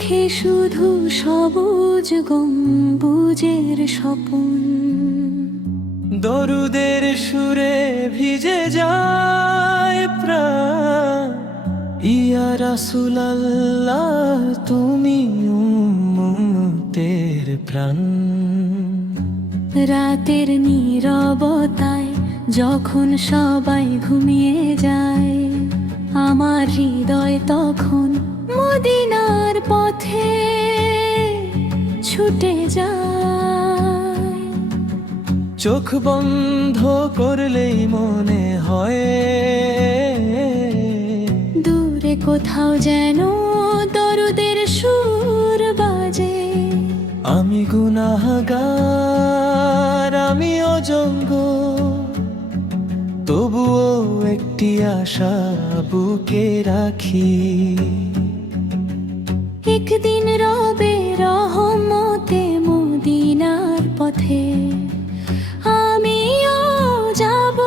চোখে শুধু সবুজ গম্বুজের স্বপন। দরুদের সুরে ভিজে যায় প্রাণ, ইয়া রাসূলাল্লাহ তুমি উম্মতের প্রাণ। রাতের নীরবতায় যখন সবাই ঘুমিয়ে যায়, আমার হৃদয় তখন মদিনার পথে ছুটে যায়। চোখ বন্ধ করলেই মনে হয় দূরে কোথাও যেন দরুদের সুর বাজে। আমি গুনাহগার, আমি অযোগ্য, তবুও একটি আশা বুকে রাখি। একদিন রবে রহমতে মদিনার পথে আমিও যাব।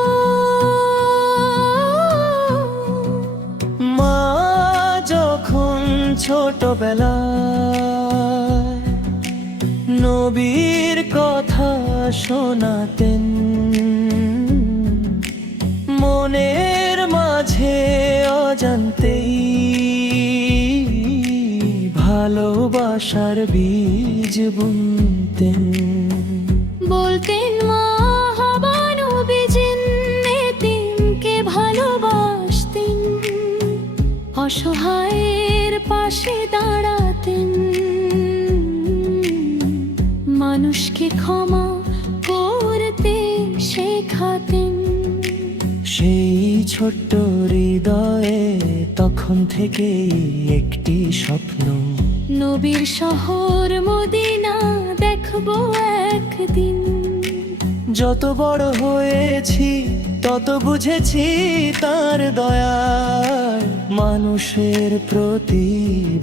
মা যখন ছোটবেলায় নবীর কথা শোনাতেন, মনের মাঝে অজান্তেই ভালোবাসার বীজ বুনতেন। বলতেন মা হবা নবীজিন এতিমকে ভালোবাসতেন, অসহায়ের পাশে দাঁড়াতেন, মানুষকে ক্ষমা করতে শেখাতেন। সেই ছোট্ট হৃদয়ে তখন থেকেই একটি স্বপ্ন, নবীর শহর মদিনা দেখবো একদিন। যত বড় হয়েছি তত বুঝেছি তার দয়ায় মানুষের প্রতি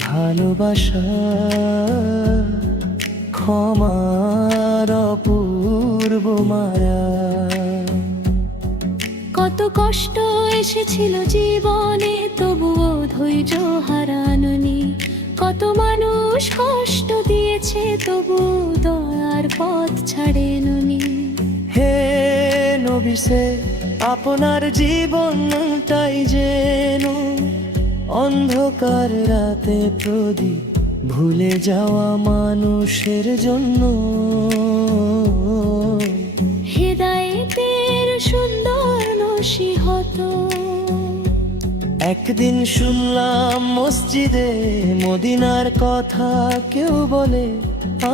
ভালোবাসা, ক্ষমার অপূর্ব মায়া। কত কষ্ট এসেছিল জীবনে তবুও ধৈর্য হারানোনি, কত মানুষ কষ্ট দিয়েছে তবু দয়ার পথ ছাড়েননি। হে নবী সে আপনার জীবনটাই যেন অন্ধকার রাতে প্রদীপ, ভুলে যাওয়া মানুষের জন্য হেদায়েতের সুন্দর নসিহত। একদিন শুনলাম মসজিদে মদিনার কথা কেউ বলে,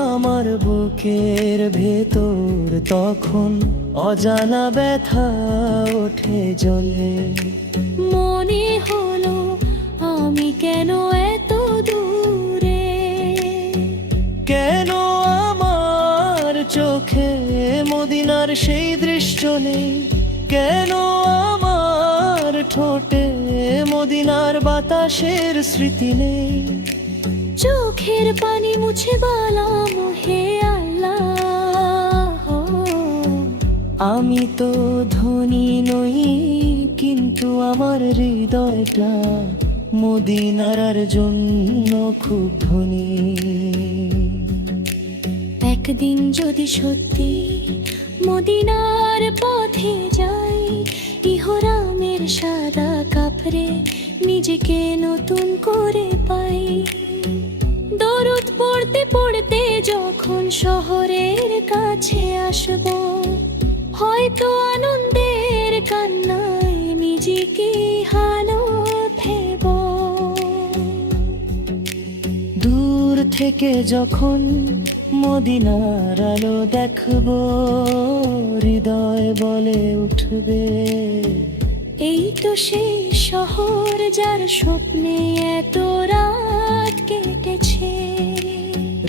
আমার বুকের ভেতর তখন অজানা ব্যথা ওঠে জ্বলে। মনে হলো আমি কেন এত দূরে, কেন আমার চোখে মদিনার সেই দৃশ্য নেই, কেন আমার ঠোঁটে মদিনার বাতাসের স্মৃতি নেই। চোখের পানি মুছে বললাম হে আল্লাহ, আমি তো ধনী নই কিন্তু আমার হৃদয়টা মদিনার জন্য খুব ধনী। একদিন যদি সত্যি মদিনার পথে যাই, ইহরামের সাদা কাপড়ে নিজেকে নতুন করে পাই। দরুদ পড়তে পড়তে যখন শহরের কাছে আসব, হয়তো আনন্দের কান্নায় নিজেকে হারাতে দেব। দূর থেকে যখন মদিনার আলো দেখব, হৃদয় বলে উঠবে এই তো সেই শহর যার স্বপ্নে এত রাত কেটেছে।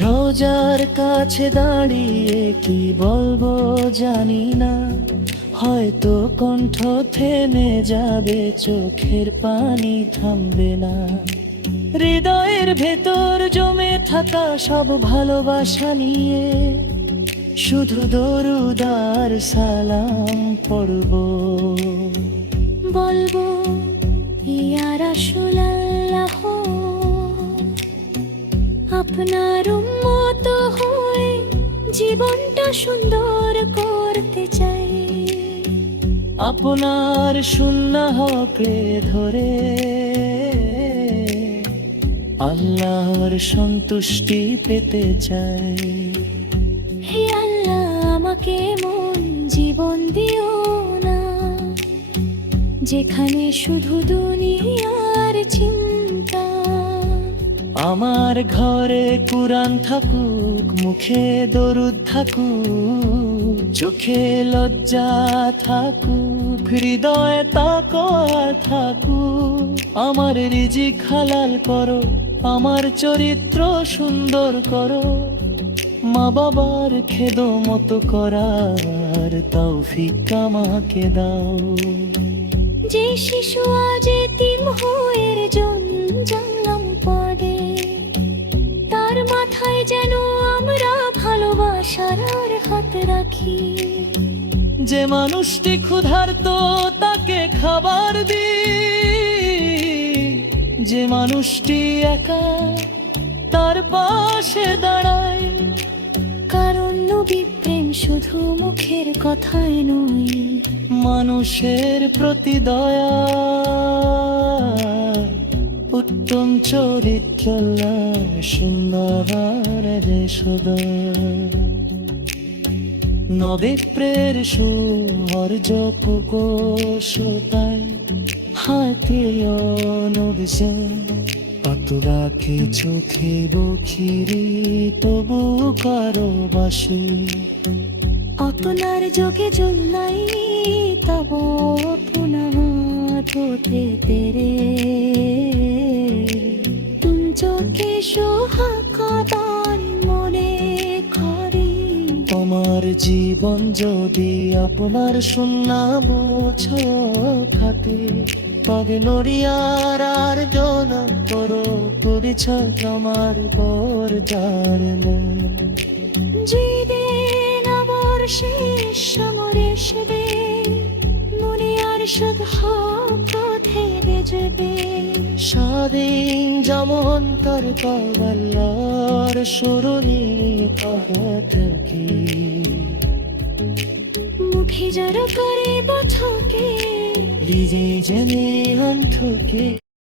রোজার কাছে দাঁড়িয়ে কি বলবো জানি না, হয়তো কণ্ঠ থেমে যাবে, চোখের পানি থামবে না। হৃদয়ের ভেতর জমে থাকা সব ভালোবাসা নিয়ে শুধু দরুদ আর সালাম পড়ব। বলবো ইয়া রাসূলাল্লাহ, আপনার উম্মত হয়ে জীবনটা সুন্দর করতে চাই। আপনার শূন্য হকে ধরে আল্লাহর সন্তুষ্টি পেতে চাই। হে আল্লাহ, আমাকে মন জীবন দিও না, যেখানে শুধু দুনিয়ার চিন্তা। আমার ঘরে কুরআন থাকুক, মুখে দরুদ থাকুক, চোখে লজ্জা থাকুক, হৃদয়ে তাকওয়া থাকুক। আমার রিজিক হালাল করো, আমার চরিত্র সুন্দর করো, মা বাবার খেদমত করার তৌফিক আমাকে দাও। যে শিশু আজ এতিম হয়ে জঞ্জাম পড়ে, তার মাথায় যেন আমরা ভালোবাসার হাত রাখি। যে মানুষটি ক্ষুধার্ত তাকে খাবার দি, যে মানুষটি একা তার পাশে দাঁড়ায়। কারণ নবী প্রেম শুধু মুখের কথায় নয়, মানুষের প্রতি দয়া, উত্তম চরিত্র, সুন্দর নবী প্রের সুহর্য পুকোশতায় হাতে নবীছে। পাতুরাকে চোখে বখিরি তবু কারো বাসে। আপনার যোগে জুলাই তব পুনঃ ধোতে তেরে, তুম চোখে সোহাকার মনে করে। তোমার জীবন যদি আপনার শূন্য খাতে, পাগে নড়িয়ার আর জন করো করেছ আমার বরদার মন। যেদিন আবার শেষ সমরে সেবে, মনে আর শুধু পথে বেজবে। স্বাধীন যেমন তার পাওয়ার সরণি থেকে, মুখে যারা করে বছকে নিজে জেনে অন্থকে।